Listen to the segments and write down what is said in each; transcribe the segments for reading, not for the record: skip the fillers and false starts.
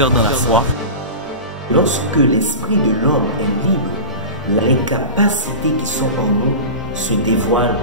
cœur dans la foi. Lorsque l'esprit de l'homme est libre, les capacités qui sont en nous se dévoilent.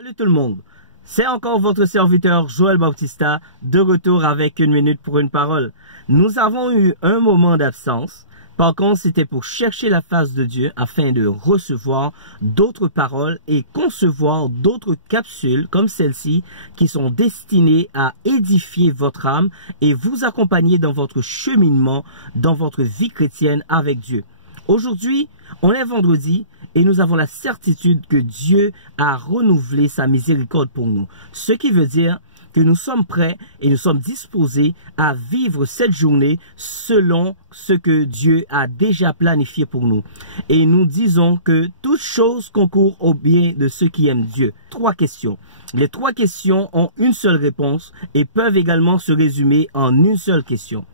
Salut tout le monde, c'est encore votre serviteur Joël Bautista de retour avec une minute pour une parole. Nous avons eu un moment d'absence, par contre c'était pour chercher la face de Dieu afin de recevoir d'autres paroles et concevoir d'autres capsules comme celle-ci qui sont destinées à édifier votre âme et vous accompagner dans votre cheminement, dans votre vie chrétienne avec Dieu. Aujourd'hui, on est vendredi et nous avons la certitude que Dieu a renouvelé sa miséricorde pour nous. Ce qui veut dire que nous sommes prêts et nous sommes disposés à vivre cette journée selon ce que Dieu a déjà planifié pour nous. Et nous disons que toute chose concourt au bien de ceux qui aiment Dieu. 3 questions. Les 3 questions ont une seule réponse et peuvent également se résumer en une seule question.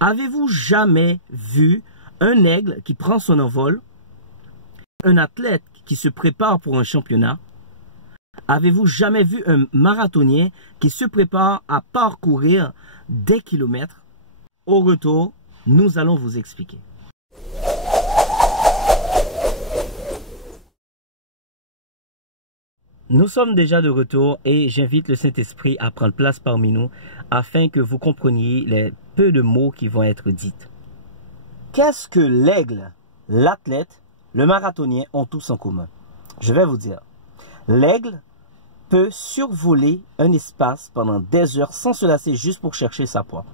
Avez-vous jamais vu un aigle qui prend son envol? Un athlète qui se prépare pour un championnat? Avez-vous jamais vu un marathonien qui se prépare à parcourir des kilomètres? Au retour, nous allons vous expliquer. Nous sommes déjà de retour et j'invite le Saint-Esprit à prendre place parmi nous afin que vous compreniez les peu de mots qui vont être dits. Qu'est-ce que l'aigle, l'athlète, le marathonien ont tous en commun? Je vais vous dire. L'aigle peut survoler un espace pendant des heures sans se lasser juste pour chercher sa proie.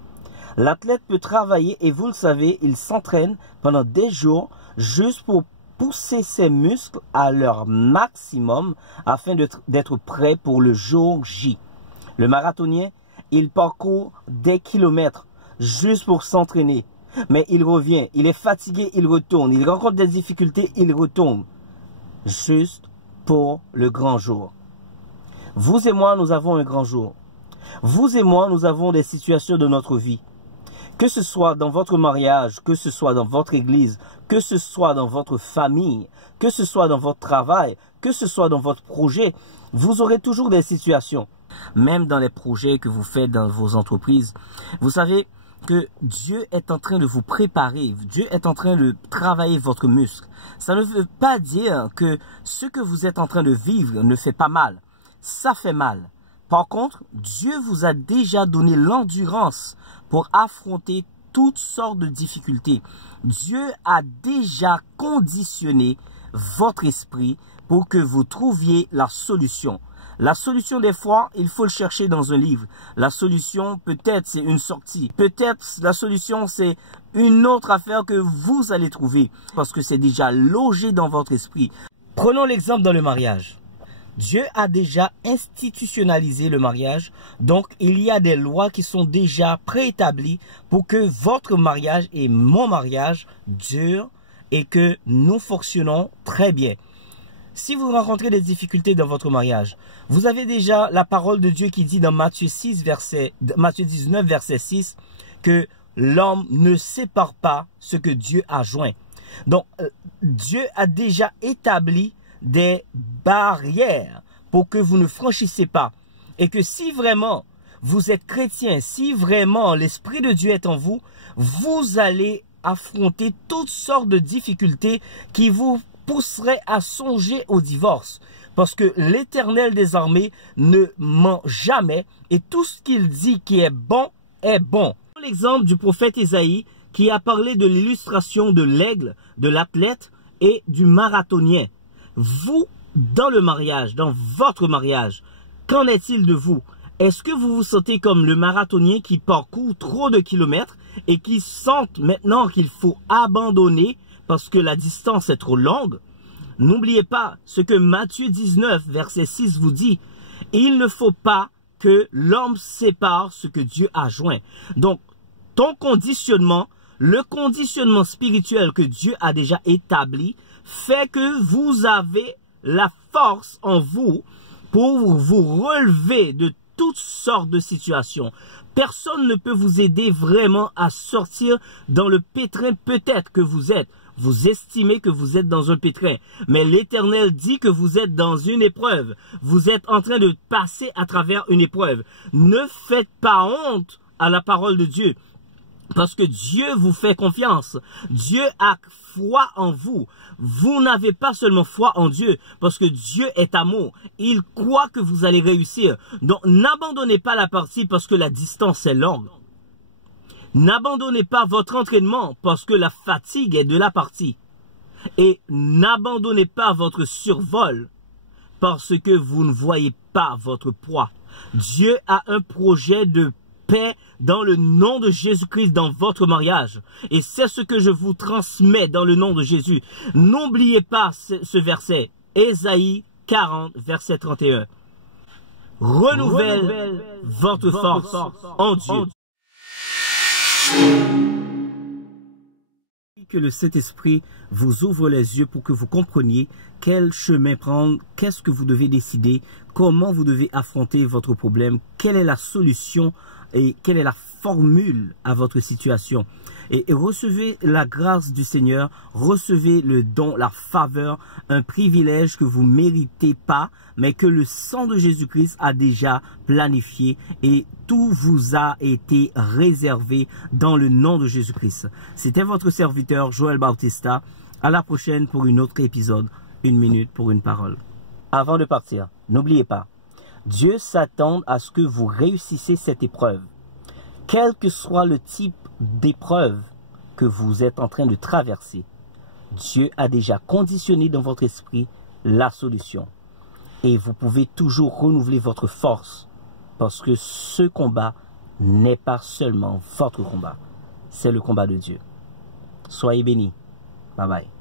L'athlète peut travailler et vous le savez, il s'entraîne pendant des jours juste pour pousser ses muscles à leur maximum afin d'être prêt pour le jour J. Le marathonien, il parcourt des kilomètres juste pour s'entraîner. Mais il revient, il est fatigué, il retourne, il rencontre des difficultés, il retourne. Juste pour le grand jour. Vous et moi, nous avons un grand jour. Vous et moi, nous avons des situations de notre vie. Que ce soit dans votre mariage, que ce soit dans votre église, que ce soit dans votre famille, que ce soit dans votre travail, que ce soit dans votre projet, vous aurez toujours des situations. Même dans les projets que vous faites dans vos entreprises. Vous savez que Dieu est en train de vous préparer, Dieu est en train de travailler votre muscle. Ça ne veut pas dire que ce que vous êtes en train de vivre ne fait pas mal. Ça fait mal. Par contre, Dieu vous a déjà donné l'endurance pour affronter toutes sortes de difficultés. Dieu a déjà conditionné votre esprit pour que vous trouviez la solution. La solution, des fois, il faut le chercher dans un livre. La solution, peut-être, c'est une sortie. Peut-être, la solution, c'est une autre affaire que vous allez trouver. Parce que c'est déjà logé dans votre esprit. Prenons l'exemple dans le mariage. Dieu a déjà institutionnalisé le mariage. Donc, il y a des lois qui sont déjà préétablies pour que votre mariage et mon mariage durent et que nous fonctionnons très bien. Si vous rencontrez des difficultés dans votre mariage, vous avez déjà la parole de Dieu qui dit dans Matthieu 19, verset 6, que l'homme ne sépare pas ce que Dieu a joint. Donc, Dieu a déjà établi des barrières pour que vous ne franchissez pas. Et que si vraiment vous êtes chrétien, si vraiment l'Esprit de Dieu est en vous, vous allez affronter toutes sortes de difficultés qui vous pousserait à songer au divorce. Parce que l'Éternel des armées ne ment jamais et tout ce qu'il dit qui est bon est bon. L'exemple du prophète Ésaïe qui a parlé de l'illustration de l'aigle, de l'athlète et du marathonien. Vous, dans le mariage, dans votre mariage, qu'en est-il de vous? Est-ce que vous vous sentez comme le marathonien qui parcourt trop de kilomètres et qui sent maintenant qu'il faut abandonner parce que la distance est trop longue? N'oubliez pas ce que Matthieu 19, verset 6 vous dit. Il ne faut pas que l'homme sépare ce que Dieu a joint. Donc, ton conditionnement, le conditionnement spirituel que Dieu a déjà établi, fait que vous avez la force en vous pour vous relever de toutes sortes de situations. Personne ne peut vous aider vraiment à sortir dans le pétrin peut-être que vous êtes. Vous estimez que vous êtes dans un pétrin, mais l'Éternel dit que vous êtes dans une épreuve. Vous êtes en train de passer à travers une épreuve. Ne faites pas honte à la parole de Dieu, parce que Dieu vous fait confiance. Dieu a foi en vous. Vous n'avez pas seulement foi en Dieu, parce que Dieu est amour. Il croit que vous allez réussir. Donc, n'abandonnez pas la partie parce que la distance est longue. N'abandonnez pas votre entraînement parce que la fatigue est de la partie. Et n'abandonnez pas votre survol parce que vous ne voyez pas votre proie. Dieu a un projet de paix dans le nom de Jésus-Christ dans votre mariage. Et c'est ce que je vous transmets dans le nom de Jésus. N'oubliez pas ce verset. Ésaïe 40, verset 31. Renouvelle votre force en Dieu. Que le Saint-Esprit vous ouvre les yeux pour que vous compreniez quel chemin prendre, qu'est-ce que vous devez décider, comment vous devez affronter votre problème, quelle est la solution et quelle est la formule à votre situation. Et recevez la grâce du Seigneur, recevez le don, la faveur, un privilège que vous ne méritez pas, mais que le sang de Jésus-Christ a déjà planifié et tout vous a été réservé dans le nom de Jésus-Christ. C'était votre serviteur Joël Bautista. À la prochaine pour un autre épisode, 1 minute pour une parole. Avant de partir, n'oubliez pas, Dieu s'attend à ce que vous réussissiez cette épreuve. Quel que soit le type d'épreuve que vous êtes en train de traverser, Dieu a déjà conditionné dans votre esprit la solution. Et vous pouvez toujours renouveler votre force parce que ce combat n'est pas seulement votre combat, c'est le combat de Dieu. Soyez bénis. Bye bye.